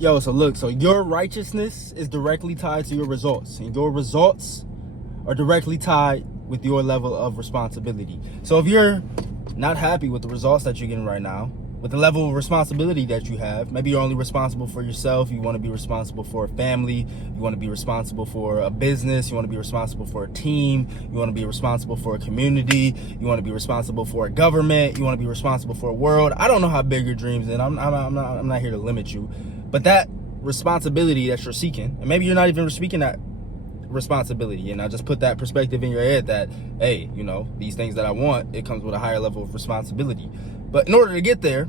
Yo, so look, so your righteousness is directly tied to your results, and your results are directly tied with your level of responsibility. So if you're not happy with the results that you're getting right now, with the level of responsibility that you have, maybe you're only responsible for yourself, you want to be responsible for a family, you want to be responsible for a business, you want to be responsible for a team, you want to be responsible for a community, you want to be responsible for a government, you want to be responsible for a world. I don't know how big your dreams are, and I'm not here to limit you, but that responsibility that you're seeking, and maybe you're not even speaking that responsibility, and I just put that perspective in your head that, hey, you know, these things that I want, it comes with a higher level of responsibility. But in order to get there,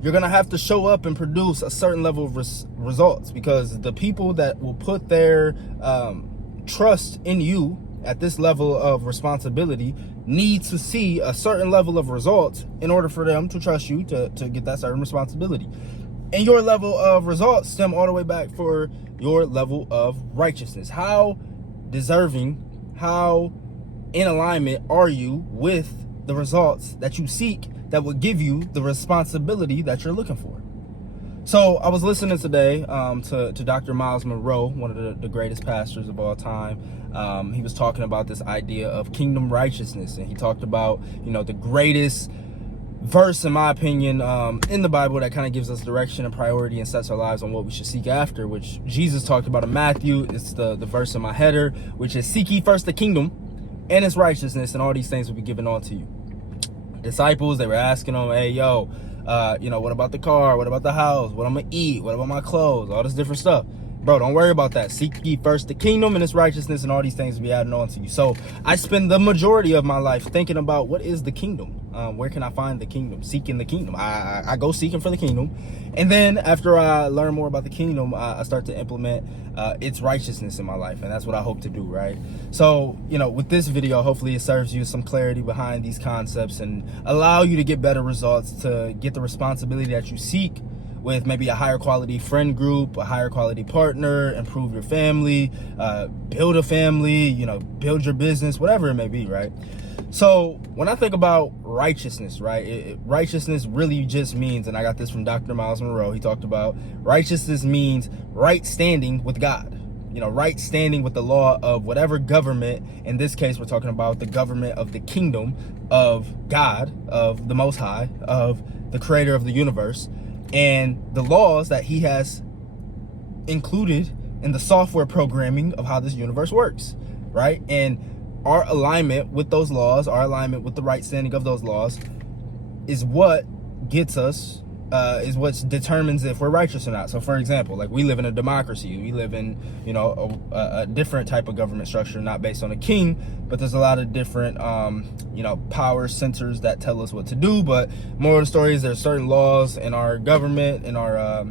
you're gonna have to show up and produce a certain level of results, because the people that will put their trust in you at this level of responsibility need to see a certain level of results in order for them to trust you to get that certain responsibility. And your level of results stem all the way back for your level of righteousness. How deserving, how in alignment are you with the results that you seek that will give you the responsibility that you're looking for? So I was listening today to Dr. Miles Monroe, one of the greatest pastors of all time. He was talking about this idea of kingdom righteousness, and he talked about, you know, the greatest verse, in my opinion, in the Bible that kind of gives us direction and priority and sets our lives on what we should seek after, which Jesus talked about in Matthew. It's the verse in my header, which is, seek ye first the kingdom and its righteousness, and all these things will be given unto you. Disciples, they were asking him, hey, yo, you know, what about the car? What about the house? What I'm gonna eat? What about my clothes? All this different stuff. Bro, don't worry about that. Seek ye first the kingdom and its righteousness, and all these things will be added on to you. So I spend the majority of my life thinking about, what is the kingdom? Where can I find the kingdom? Seeking the kingdom. I go seeking for the kingdom. And then after I learn more about the kingdom, I start to implement its righteousness in my life. And that's what I hope to do, right? So, you know, with this video, hopefully it serves you some clarity behind these concepts and allow you to get better results, to get the responsibility that you seek with maybe a higher quality friend group, a higher quality partner, improve your family, build a family, you know, build your business, whatever it may be, right? So when I think about righteousness, right, righteousness really just means, and I got this from Dr. Miles Monroe, he talked about righteousness means right standing with God. You know, right standing with the law of whatever government. In this case, we're talking about the government of the kingdom of God, of the Most High, of the creator of the universe, and the laws that he has included in the software programming of how this universe works, right? And our alignment with those laws, our alignment with the right standing of those laws is what gets us, is what determines if we're righteous or not. So for example, like, we live in a democracy. We live in, you know, a different type of government structure, not based on a king, but there's a lot of different, you know, power centers that tell us what to do. But more of the story is, there's certain laws in our government, in our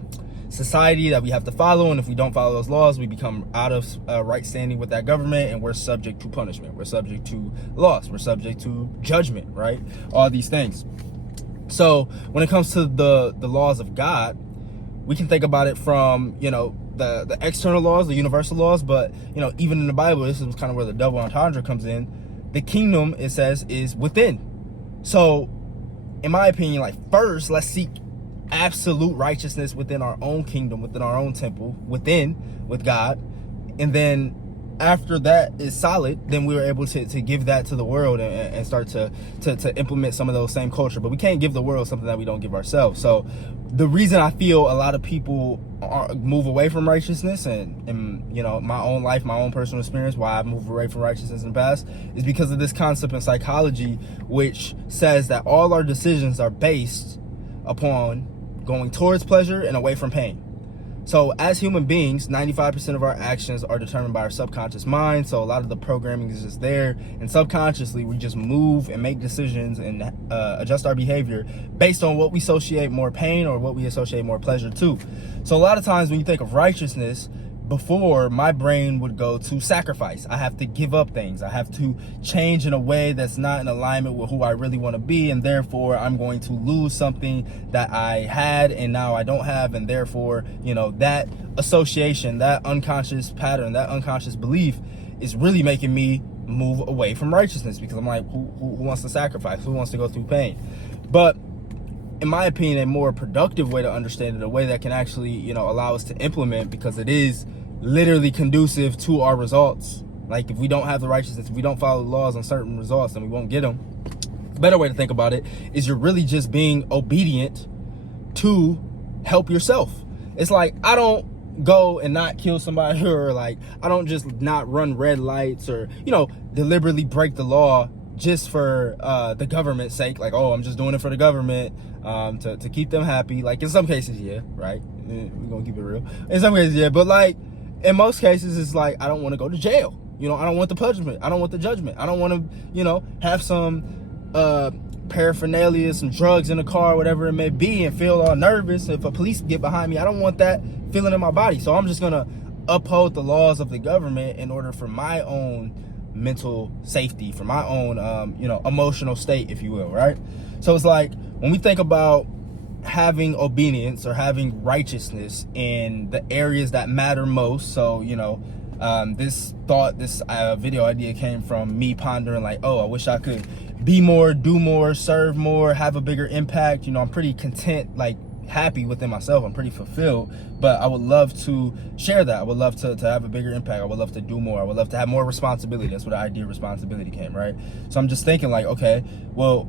society, that we have to follow, and if we don't follow those laws, we become out of right standing with that government, and we're subject to punishment, we're subject to loss, we're subject to judgment, right? All these things. So when it comes to the laws of God, we can think about it from, you know, the external laws, the universal laws, but, you know, even in the Bible, this is kind of where the double entendre comes in. The kingdom, it says, is within. So in my opinion, like, first, let's seek absolute righteousness within our own kingdom, within our own temple, with God. And then after that is solid, then we were able to give that to the world and start to implement some of those same culture. But we can't give the world something that we don't give ourselves. So the reason I feel a lot of people move away from righteousness, and you know, my own life, my own personal experience, why I've moved away from righteousness in the past, is because of this concept in psychology, which says that all our decisions are based upon going towards pleasure and away from pain. So as human beings, 95% of our actions are determined by our subconscious mind. So a lot of the programming is just there, and subconsciously we just move and make decisions and adjust our behavior based on what we associate more pain or what we associate more pleasure to. So a lot of times when you think of righteousness, before, my brain would go to sacrifice. I have to give up things. I have to change in a way that's not in alignment with who I really want to be, and therefore I'm going to lose something that I had and now I don't have, and therefore, you know, that association, that unconscious pattern, that unconscious belief is really making me move away from righteousness, because I'm like, who wants to sacrifice? Who wants to go through pain? But in my opinion, a more productive way to understand it, a way that can actually, you know, allow us to implement, because it is literally conducive to our results. Like, if we don't have the righteousness, if we don't follow the laws on certain results, then we won't get them. Better way to think about it is you're really just being obedient to help yourself. It's like, I don't go and not kill somebody, or like, I don't just not run red lights, or, you know, deliberately break the law just for the government's sake. Like, oh, I'm just doing it for the government, to keep them happy. Like, in some cases, yeah, right? We're gonna keep it real. In some cases, yeah, but like, in most cases, it's like, I don't want to go to jail. You know, I don't want the punishment. I don't want the judgment. I don't want to, you know, have some paraphernalia, some drugs in the car, whatever it may be, and feel all nervous if a police get behind me. I don't want that feeling in my body. So I'm just gonna uphold the laws of the government in order for my own mental safety, for my own you know, emotional state, if you will, right? So it's like, when we think about having obedience or having righteousness in the areas that matter most, so, you know, this video idea came from me pondering, like, oh, I wish I could be more, do more, serve more, have a bigger impact. You know, I'm pretty content, like happy within myself. I'm pretty fulfilled, but I would love to share that. I would love to have a bigger impact. I would love to do more. I would love to have more responsibility. That's where the idea of responsibility came, right? So I'm just thinking, like, okay, well,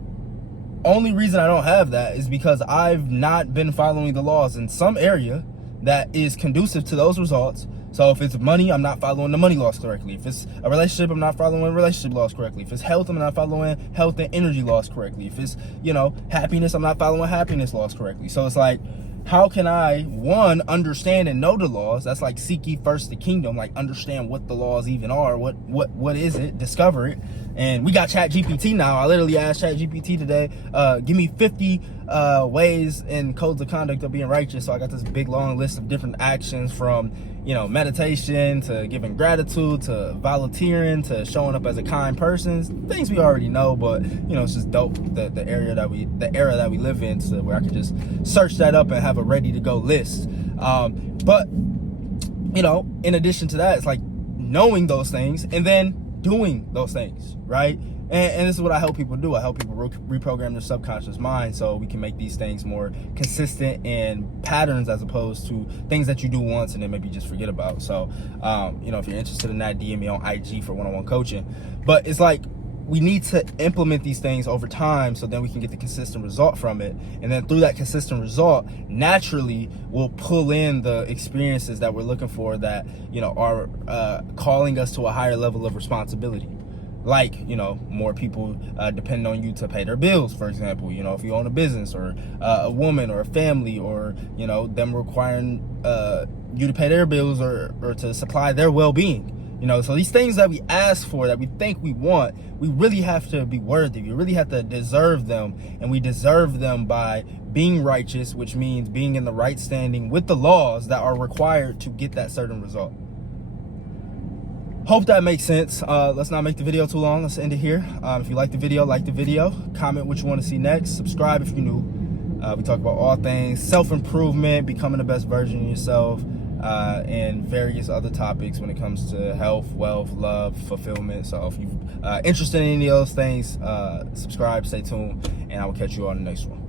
only reason I don't have that is because I've not been following the laws in some area that is conducive to those results. So if it's money, I'm not following the money laws correctly. If it's a relationship, I'm not following relationship laws correctly. If it's health, I'm not following health and energy laws correctly. If it's, you know, happiness, I'm not following happiness laws correctly. So it's like, how can I, one, understand and know the laws? That's like, seek ye first the kingdom, like understand what the laws even are. What is it? Discover it. And we got ChatGPT now. I literally asked ChatGPT today, give me 50 ways and codes of conduct of being righteous. So I got this big long list of different actions, from, you know, meditation to giving gratitude to volunteering to showing up as a kind person. Things we already know, but, you know, it's just dope, the era that we live in, so where I can just search that up and have a ready to go list. But, you know, in addition to that, it's like knowing those things and then doing those things, right? And this is what I help people do. I help people reprogram their subconscious mind so we can make these things more consistent and patterns, as opposed to things that you do once and then maybe just forget about. So, you know, if you're interested in that, DM me on IG for one-on-one coaching. But it's like, we need to implement these things over time, so then we can get the consistent result from it. And then through that consistent result, naturally, we'll pull in the experiences that we're looking for, that, you know, are calling us to a higher level of responsibility. Like, you know, more people depend on you to pay their bills, for example. You know, if you own a business, or a woman or a family, or, you know, them requiring you to pay their bills, or to supply their well-being. You know, so these things that we ask for, that we think we want, we really have to be worthy. We really have to deserve them. And we deserve them by being righteous, which means being in the right standing with the laws that are required to get that certain result. Hope that makes sense. Let's not make the video too long. Let's end it here. If you like the video, comment what you want to see next, subscribe if you're new. We talk about all things self-improvement, becoming the best version of yourself, and various other topics when it comes to health, wealth, love, fulfillment. So if you're interested in any of those things, subscribe, stay tuned, and I will catch you on the next one.